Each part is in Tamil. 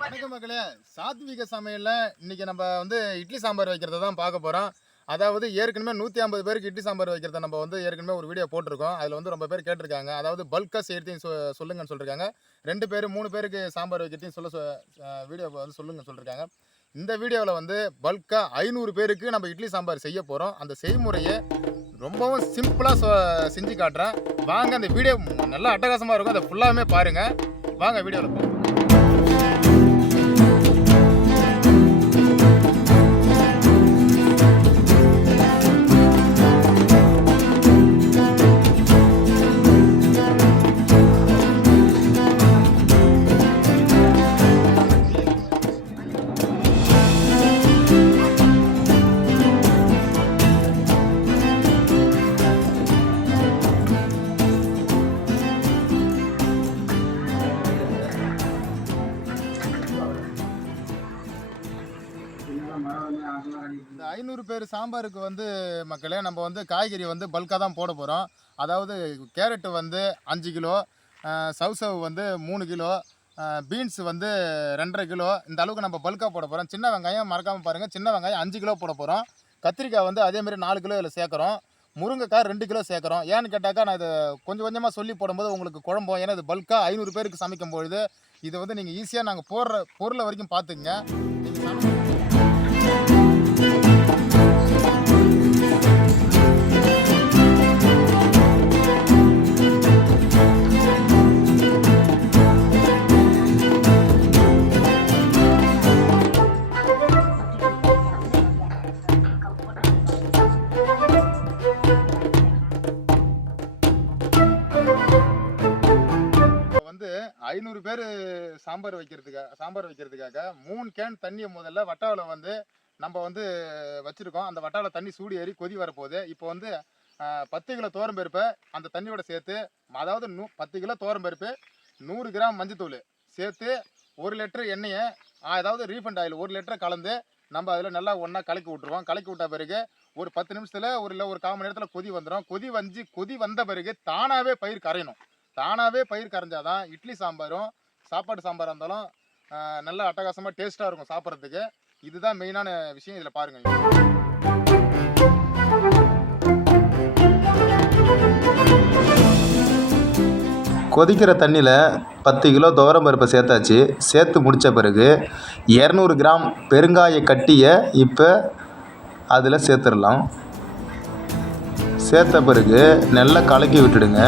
வணக்கம் மக்களே, சாத்விக சமையல்ல இன்னைக்கு நம்ம வந்து இட்லி சாம்பார் வைக்கிறத தான் பார்க்க போறோம். அதாவது ஏற்கனவே 150 பேருக்கு இட்லி சாம்பார் வைக்கிறத நம்ம வந்து ஏற்கனவே ஒரு வீடியோ போட்டிருக்கோம். அதில் வந்து ரொம்ப பேர் கேட்டிருக்காங்க. அதாவது பல்காக செய்யறதையும் சொல்லுங்கன்னு சொல்லியிருக்காங்க. 2 பேர் 3 பேருக்கு சாம்பார் வைக்கிறதையும் வீடியோ வந்து சொல்லுங்கன்னு சொல்லியிருக்காங்க. இந்த வீடியோவில் வந்து பல்காக 500 பேருக்கு நம்ம இட்லி சாம்பார் செய்ய போகிறோம். அந்த செய்முறையை ரொம்பவும் சிம்பிளாக செஞ்சு காட்டுறேன். வாங்க, அந்த வீடியோ நல்லா அட்டகாசமாக இருக்கும். அதை ஃபுல்லாகவே பாருங்கள். வாங்க வீடியோவில் போவோம். இந்த 500 பேர் சாம்பாருக்கு வந்து மக்களே நம்ம வந்து காய்கறி வந்து பல்காக தான் போட போகிறோம். அதாவது கேரட்டு வந்து 5 கிலோ, சவுசவு வந்து 3 கிலோ, பீன்ஸ் வந்து 2.5 கிலோ, இந்த அளவுக்கு நம்ம பல்காக போட போகிறோம். சின்ன வெங்காயம் மறக்காமல் பாருங்கள், சின்ன வெங்காயம் 5 கிலோ போட போகிறோம். கத்திரிக்காய் வந்து அதேமாதிரி 4 கிலோ இதில் சேர்க்குறோம். முருங்கைக்காய் 2 கிலோ சேர்க்குறோம். ஏன்னு கேட்டாக்கா, நான் இது கொஞ்சம் கொஞ்சமாக சொல்லி போடும்போது உங்களுக்கு குழம்பும். ஏன்னா இது பல்காக 500 பேருக்கு சமைக்கும் பொழுது இதை வந்து நீங்கள் ஈஸியாக நாங்கள் போடுற பொருளை வரைக்கும் பார்த்துக்குங்க. வந்து 500 பேர் சாம்பார் வைக்கிறதுக்காக 3 கேன் தண்ணியை முதல்ல வட்டாவில் வந்து நம்ம வந்து வச்சுருக்கோம். அந்த வட்டாவில் தண்ணி சூடு ஏறி கொதி வரப்போகுது. இப்போ வந்து 10 கிலோ துவரம்பருப்பை அந்த தண்ணியோட சேர்த்து, அதாவது 10 கிலோ துவரம்பருப்பு, 100 கிராம் மஞ்சத்தூள் சேர்த்து 1 லிட்டர் எண்ணெயை, அதாவது ரீஃபண்ட் ஆயில் 1 லிட்டரை கலந்து நம்ம அதில் நல்லா ஒன்றா கலக்கி விட்ருவோம். கலக்கி விட்ட பிறகு ஒரு 10 நிமிஷத்தில் ஒரு 1/4 மணி நேரத்தில் கொதி வந்துடும். கொதி வந்த பிறகு தானாகவே பயிர் கரையணும். தானாகவே பயிர் கரைஞ்சாதான் இட்லி சாம்பாரும் சாப்பாடு சாம்பாராக இருந்தாலும் நல்லா அட்டகாசமாக டேஸ்ட்டாக இருக்கும் சாப்பிட்றதுக்கு. இதுதான் மெயினான விஷயம். இதில் பாருங்கள். கொதிக்கிற தண்ணியில் 10 கிலோ துவரம்பருப்பை சேர்த்தாச்சு. சேர்த்து முடித்த பிறகு 200 கிராம் பெருங்காய கட்டியை இப்போ அதில் சேர்த்துடலாம். சேர்த்த பிறகு நல்லா கலக்கி விட்டுடுங்க.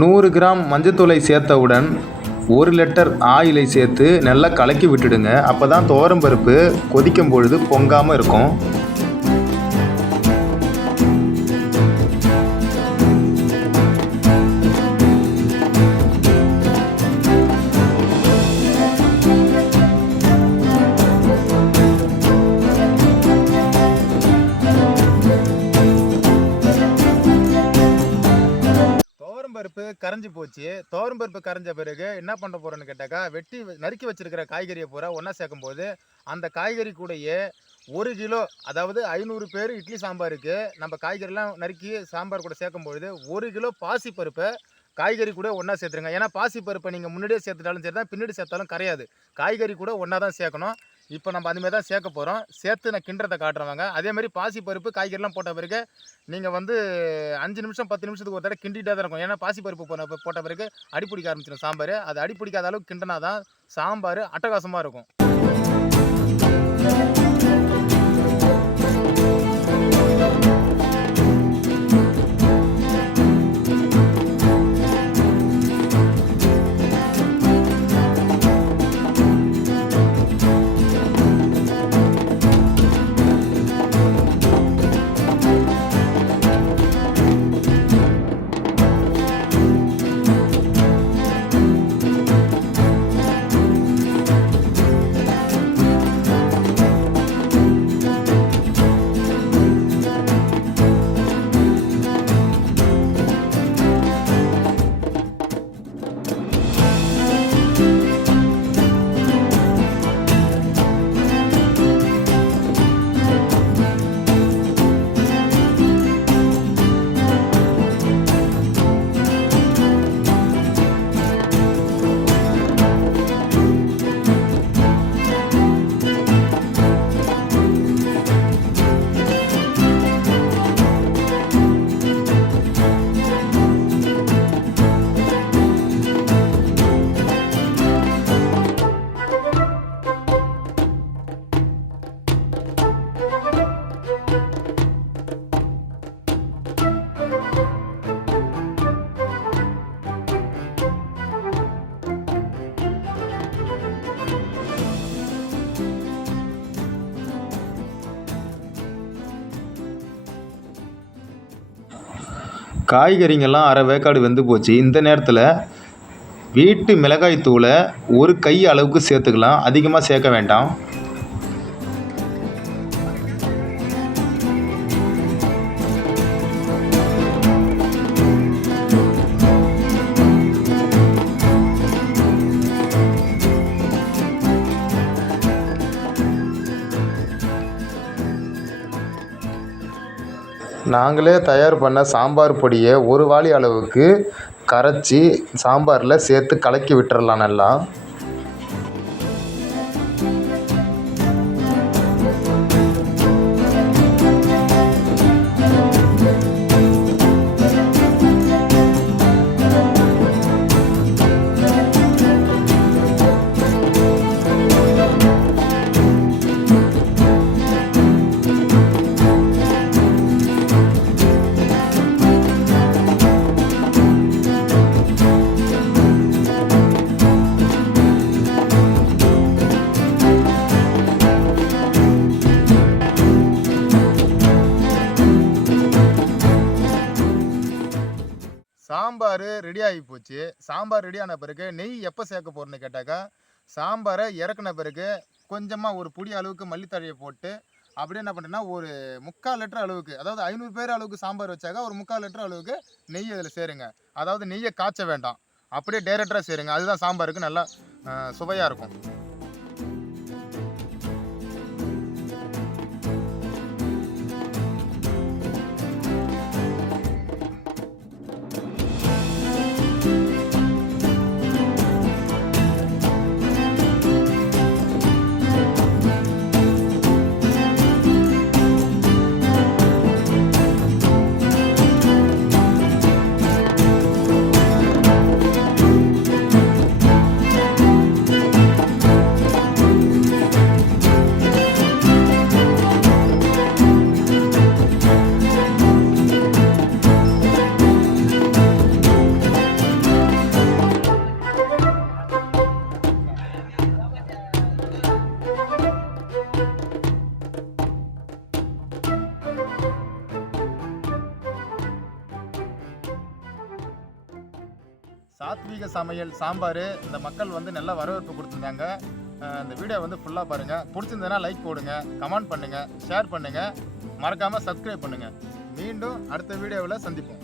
நூறு கிராம் மஞ்சத்தூளை சேர்த்தவுடன் 1 லிட்டர் ஆயிலை சேர்த்து நல்லா கலக்கி விட்டுடுங்க. அப்போ தான் துவரம்பருப்பு கொதிக்கும் பொழுது பொங்காமல் இருக்கும். பருப்பு கரைஞ்சி போச்சு. துவரம்பருப்பு கரைஞ்ச பிறகு என்ன பண்ண போகிறோன்னு கேட்டாக்கா, நறுக்கி வச்சிருக்கிற காய்கறியை பூரா ஒன்றா சேர்க்கும்போது அந்த காய்கறி கூடயே 1 கிலோ, அதாவது 500 பேர் இட்லி சாம்பாருக்கு நம்ம காய்கறிலாம் நறுக்கி சாம்பார் கூட சேர்க்கும்பொழுது 1 கிலோ பாசிப்பருப்பை காய்கறி கூட ஒன்றா சேர்த்துருங்க. ஏன்னா பாசிப்பருப்பை நீங்கள் முன்னாடியே சேர்த்துட்டாலும் சரி தான், பின்னாடி சேர்த்தாலும் கரையாது. காய்கறி கூட ஒன்றா தான் சேர்க்கணும். இப்போ நம்ம அதுமாதிரி தான் சேர்க்க போகிறோம். சேர்த்து நான் கிண்டுறதை காட்டுறவங்க. அதேமாதிரி பாசிப்பருப்பு காய்கறிலாம் போட்ட பிறகு நீங்கள் வந்து 5 நிமிஷம் 10 நிமிஷத்துக்கு ஒரு தடவை கிண்டிகிட்டே தான் இருக்கும். ஏன்னா பாசிப்பருப்பு போட்ட பிறகு அடிப்பிடிக்க ஆரம்பிச்சிடும் சாம்பார். அது அடிப்பிடிக்காத அளவுக்கு கிண்டினா தான் சாம்பார் அட்டகாசமாக இருக்கும். காய்கறிங்கெல்லாம் அரை வேக்காடு வெந்து போச்சு. இந்த நேரத்தில் வீட்டு மிளகாய் தூளை ஒரு கை அளவுக்கு சேர்த்துக்கலாம், அதிகமாக சேர்க்க வேண்டாம். நாங்களே தயார் பண்ண சாம்பார் பொடியை ஒரு வாளி அளவுக்கு கரைச்சி சாம்பாரில் சேர்த்து கலக்கி விட்டுறலாம் நல்லா. சாம்பார் ரெடி ஆகி போச்சு. சாம்பார் ரெடி ஆன பிறகு நெய் எப்போ சேர்க்க போகிறேன்னு கேட்டாக்கா, சாம்பாரை இறக்குன பிறகு கொஞ்சமாக ஒரு புடி அளவுக்கு மல்லித்தழையை போட்டு அப்படியே என்ன பண்ணுறேன்னா ஒரு 3/4 லிட்டர் அளவுக்கு, அதாவது 500 பேர் அளவுக்கு சாம்பார் வச்சாக்கா ஒரு 3/4 லிட்டர் அளவுக்கு நெய் அதில் சேருங்க. அதாவது நெய்யை காய்ச்ச வேண்டாம், அப்படியே டைரெக்டாக சேருங்க. அதுதான் சாம்பாருக்கு நல்லா சுவையாக இருக்கும். சாத்வீக சமையல் சாம்பார் இந்த மக்கள் வந்து நல்ல வரவேற்பு கொடுத்துருந்தாங்க. இந்த வீடியோ வந்து ஃபுல்லாக பாருங்கள். பிடிச்சிருந்ததுன்னா லைக் போடுங்க, கமெண்ட் பண்ணுங்கள், ஷேர் பண்ணுங்கள், மறக்காமல் சப்ஸ்கிரைப் பண்ணுங்கள். மீண்டும் அடுத்த வீடியோவில் சந்திப்போம்.